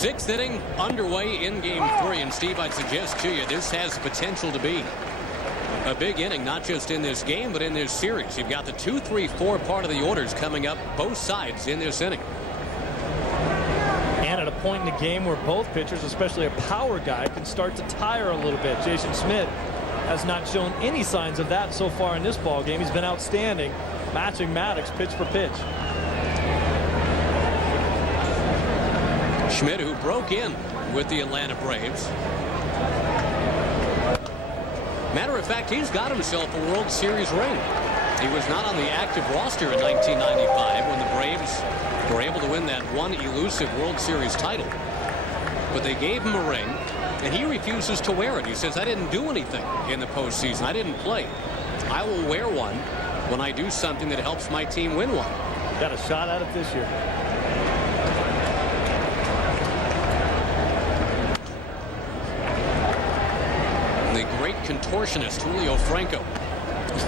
Sixth inning underway in game 3. And Steve, I'd suggest to you this has the potential to be a big inning, not just in this game, but in this series. You've got the 2, 3, 4 part of the orders coming up both sides in this inning. And at a point in the game where both pitchers, especially a power guy, can start to tire a little bit. Jason Schmidt has not shown any signs of that so far in this ball game. He's been outstanding, matching Maddox pitch for pitch. Schmidt, who broke in with the Atlanta Braves. Matter of fact, he's got himself a World Series ring. He was not on the active roster in 1995 when the Braves were able to win that one elusive World Series title. But they gave him a ring, and he refuses to wear it. He says, I didn't do anything in the postseason. I didn't play. I will wear one when I do something that helps my team win one. Got a shot at it this year. The great contortionist Julio Franco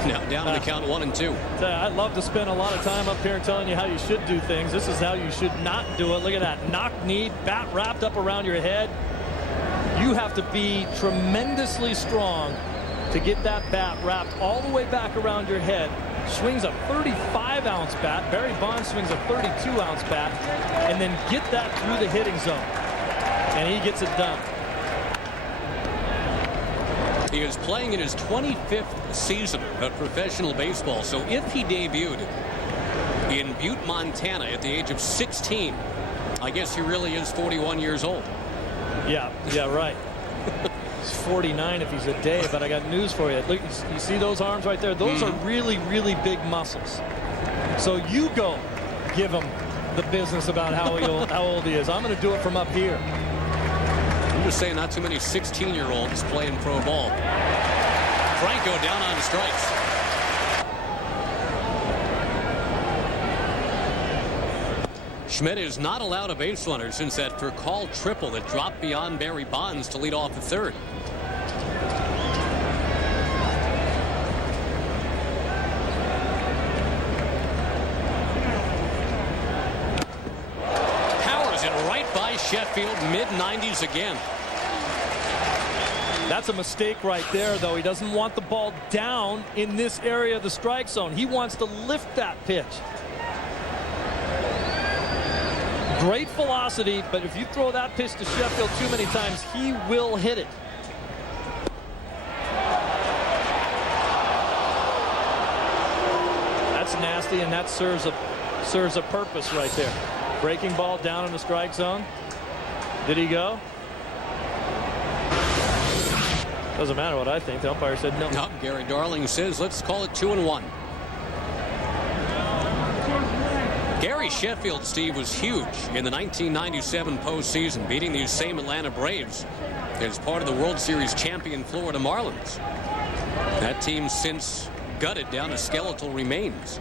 now down to the count 1 and 2. I'd love to spend a lot of time up here telling you how you should do things. This is how you should not do it. Look at that knock-knee, bat wrapped up around your head. You have to be tremendously strong to get that bat wrapped all the way back around your head. Swings a 35-ounce bat. Barry Bonds swings a 32-ounce bat, and then get that through the hitting zone. And he gets it done. He is playing in his 25th season of professional baseball. So if he debuted in Butte, Montana at the age of 16, I guess he really is 41 years old. Yeah, right. He's 49 if he's a day, but I got news for you. Look, you see those arms right there? Those are really, really big muscles. So you go give him the business about how old he is. I'm going to do it from up here. I'm just saying, not too many 16-year-olds playing pro ball. Franco down on strikes. Schmidt is not allowed a base runner since that for-call triple that dropped beyond Barry Bonds to lead off the third. Powers it right by Sheffield, mid-90s again. That's a mistake right there, though. He doesn't want the ball down in this area of the strike zone. He wants to lift that pitch. Great velocity, but if you throw that pitch to Sheffield too many times, he will hit it. That's nasty, and that serves a purpose right there. Breaking ball down in the strike zone. Did he go? Doesn't matter what I think. The umpire said no. No, Gary Darling says let's call it 2-1. Gary Sheffield, Steve, was huge in the 1997 postseason, beating these same Atlanta Braves as part of the World Series champion Florida Marlins. That team since gutted down to skeletal remains.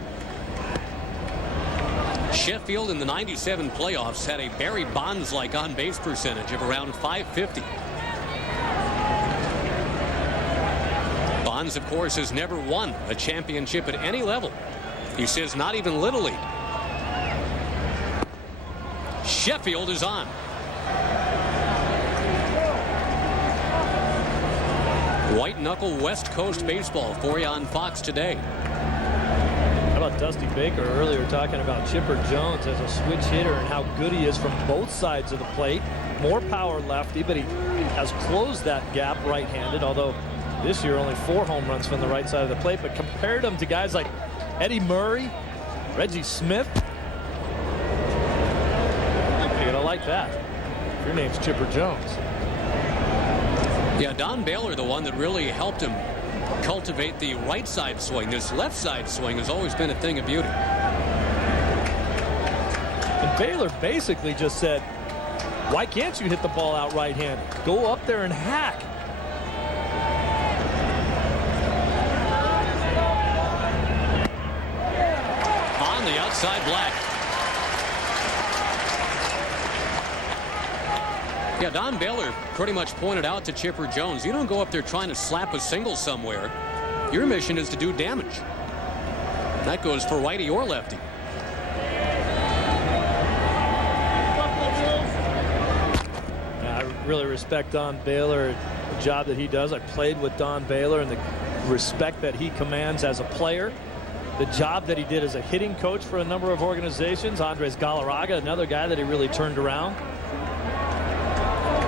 Sheffield in the 97 playoffs had a Barry Bonds-like on-base percentage of around .550. Bonds, of course, has never won a championship at any level. He says not even Little League. Sheffield is on. White knuckle West Coast baseball for you on Fox today. How about Dusty Baker earlier talking about Chipper Jones as a switch hitter and how good he is from both sides of the plate. More power lefty, but he has closed that gap right-handed, although this year only 4 home runs from the right side of the plate. But compared him to guys like Eddie Murray, Reggie Smith, you're gonna like that. Your name's Chipper Jones. Yeah, Don Baylor, the one that really helped him cultivate the right side swing. This left side swing has always been a thing of beauty. And Baylor basically just said, why can't you hit the ball out right-handed? Go up there and hack. On the outside, Black. Yeah, Don Baylor pretty much pointed out to Chipper Jones, you don't go up there trying to slap a single somewhere. Your mission is to do damage. That goes for righty or lefty. really respect Don Baylor, the job that he does. I played with Don Baylor and the respect that he commands as a player. The job that he did as a hitting coach for a number of organizations. Andres Galarraga, another guy that he really turned around.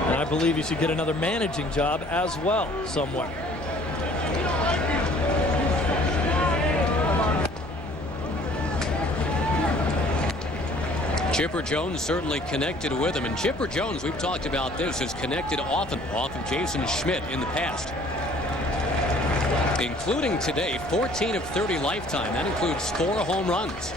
And I believe he should get another managing job as well somewhere. Chipper Jones certainly connected with him. And Chipper Jones, we've talked about this, has connected often off of Jason Schmidt in the past. Including today, 14 of 30 lifetime. That includes 4 home runs.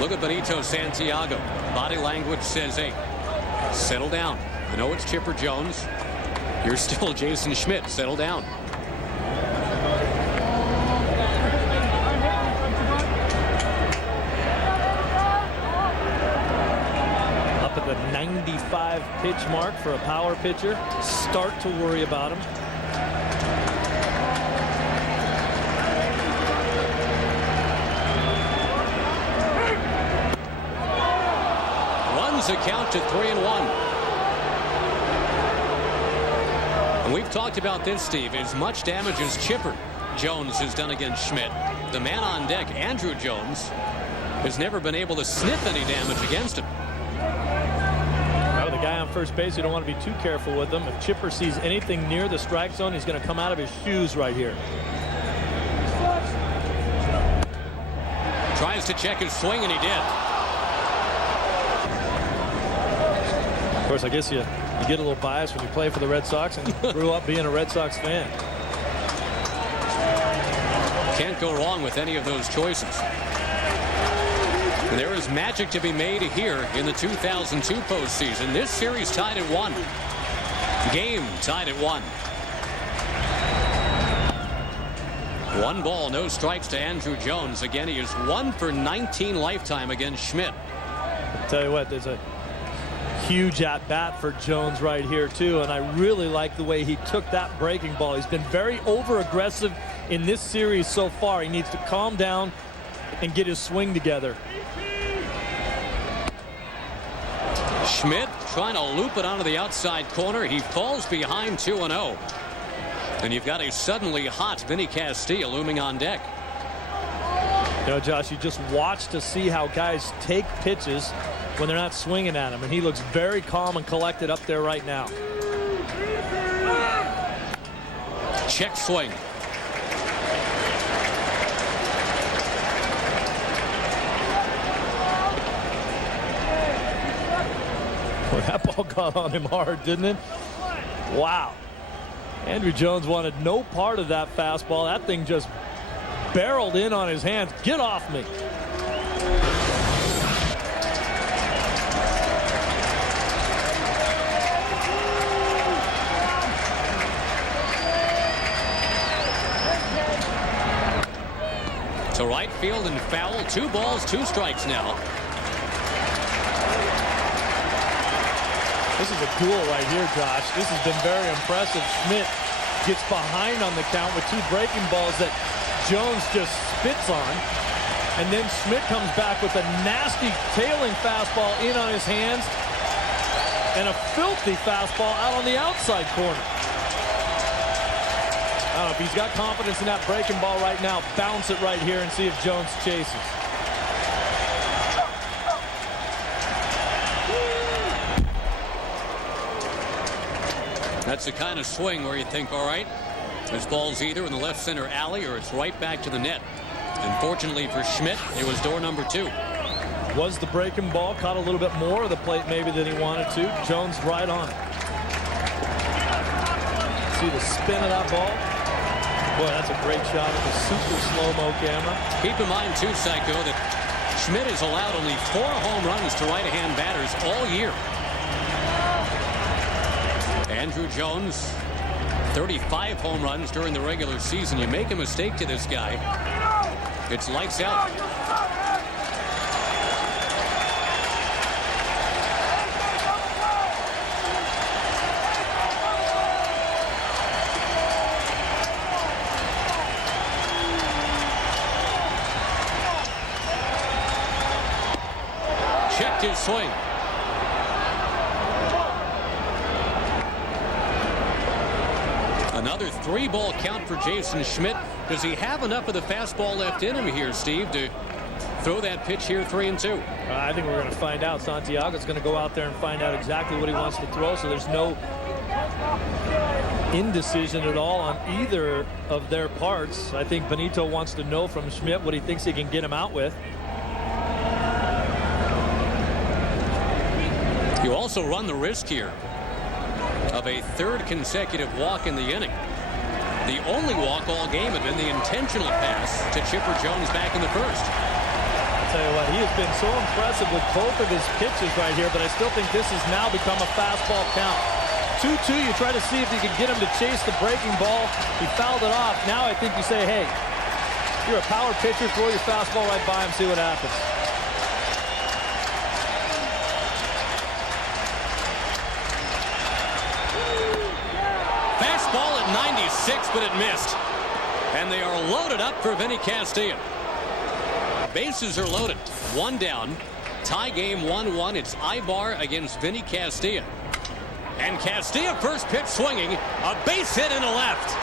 Look at Benito Santiago. Body language says, hey, settle down. I know it's Chipper Jones. You're still Jason Schmidt. Settle down. Up at the 95 pitch mark for a power pitcher. Start to worry about him. Runs the count to 3-1. And we've talked about this, Steve. As much damage as Chipper Jones has done against Schmidt, the man on deck, Andrew Jones, has never been able to sniff any damage against him. Well, the guy on first base, you don't want to be too careful with him. If Chipper sees anything near the strike zone, he's going to come out of his shoes right here. Tries to check his swing, and he did. Of course, I guess you get a little biased when you play for the Red Sox and grew up being a Red Sox fan. Can't go wrong with any of those choices. There is magic to be made here in the 2002 postseason. This series tied at 1. Game tied at 1. 1 ball, no strikes to Andrew Jones. Again, he is 1 for 19 lifetime against Schmidt. I'll tell you what, there's a huge at bat for Jones right here too, and I really like the way he took that breaking ball. He's been very over aggressive in this series so far. He needs to calm down and get his swing together. Schmidt trying to loop it onto the outside corner. He falls behind 2-0. And you've got a suddenly hot Vinny Castilla looming on deck. You know, Josh, you just watch to see how guys take pitches when they're not swinging at him, and he looks very calm and collected up there right now. Check swing. Well, that ball got on him hard, didn't it? Wow. Andrew Jones wanted no part of that fastball. That thing just barreled in on his hands. Get off me. To right field and foul. 2 balls, 2 strikes now. This is a duel right here, Josh. This has been very impressive. Schmidt gets behind on the count with 2 breaking balls that Jones just spits on. And then Schmidt comes back with a nasty tailing fastball in on his hands and a filthy fastball out on the outside corner. I don't know if he's got confidence in that breaking ball right now. Bounce it right here and see if Jones chases. That's the kind of swing where you think, all right, this ball's either in the left center alley or it's right back to the net. Unfortunately for Schmidt, it was door number 2. Was the breaking ball caught a little bit more of the plate maybe than he wanted to? Jones right on it. See the spin of that ball? Boy, that's a great shot with a super slow-mo camera. Keep in mind, too, Psycho, that Schmidt has allowed only 4 home runs to right-hand batters all year. Andrew Jones, 35 home runs during the regular season. You make a mistake to this guy, it's lights out. blocked his swing. Another 3-ball count for Jason Schmidt. Does he have enough of the fastball left in him here, Steve, to throw that pitch here 3-2? I think we're going to find out. Santiago's going to go out there and find out exactly what he wants to throw, so there's no indecision at all on either of their parts. I think Benito wants to know from Schmidt what he thinks he can get him out with. You also run the risk here of a 3rd consecutive walk in the inning. The only walk all game had been the intentional pass to Chipper Jones back in the 1st. I'll tell you what, he has been so impressive with both of his pitches right here, but I still think this has now become a fastball count. 2-2, you try to see if you can get him to chase the breaking ball. He fouled it off. Now I think you say, hey, you're a power pitcher, throw your fastball right by him, see what happens. Fastball at 96, but it missed. And they are loaded up for Vinny Castilla. Bases are loaded. 1 down. Tie game 1-1. It's Ibar against Vinny Castilla. And Castilla first pitch swinging. A base hit into left.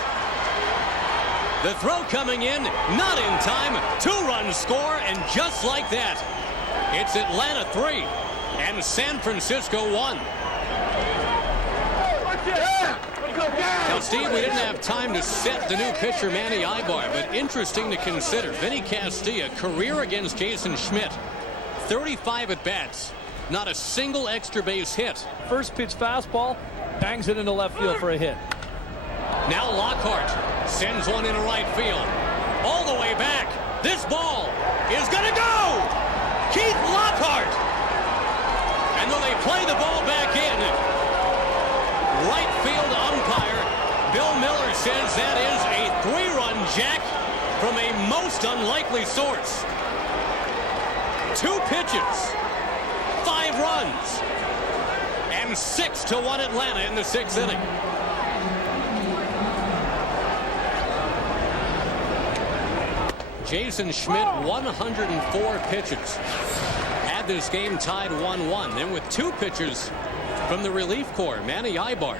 The throw coming in. Not in time. 2-run score. And just like that, it's Atlanta 3 and San Francisco 1. Now, Steve, we didn't have time to set the new pitcher, Manny Ibar, but interesting to consider. Vinny Castilla, career against Jason Schmidt. 35 at-bats. Not a single extra base hit. First pitch fastball, bangs it into left field for a hit. Now Lockhart sends one into right field. All the way back. This ball is going to go! Keith Lockhart! And though they play the ball back in, right field umpire Bill Miller says that is a 3-run jack from a most unlikely source. 2 pitches, 5 runs, and 6-1 Atlanta in the 6th inning. Jason Schmidt, 104 pitches. Had this game tied 1-1. Then with 2 pitches from the relief corps, Manny Ibar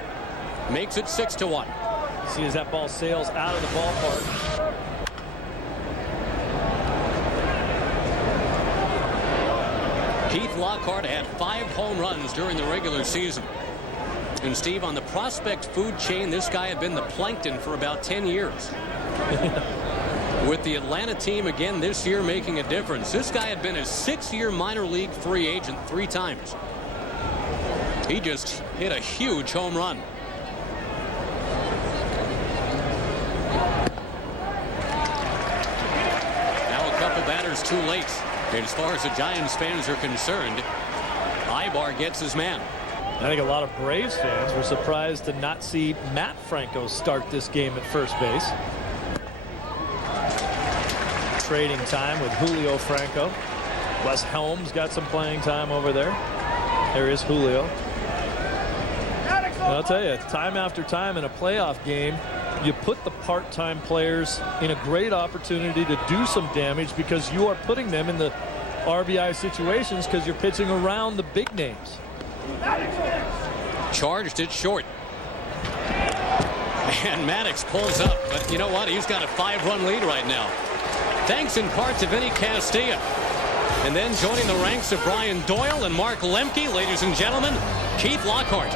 makes it 6-1. See as that ball sails out of the ballpark. Keith Lockhart had 5 home runs during the regular season. And Steve, on the prospect food chain, this guy had been the plankton for about 10 years. With the Atlanta team again this year making a difference. This guy had been a 6-year minor league free agent 3 times. He just hit a huge home run. Now a couple batters too late. As far as the Giants fans are concerned, Ibar gets his man. I think a lot of Braves fans were surprised to not see Matt Franco start this game at first base. Trading time with Julio Franco. Wes Helms got some playing time over there. There is Julio. And I'll tell you, time after time in a playoff game, you put the part-time players in a great opportunity to do some damage because you are putting them in the RBI situations because you're pitching around the big names. Charged it short. And Maddox pulls up, but you know what? He's got a 5-run lead right now. Thanks in part to Vinny Castilla. And then joining the ranks of Brian Doyle and Mark Lemke, ladies and gentlemen, Keith Lockhart.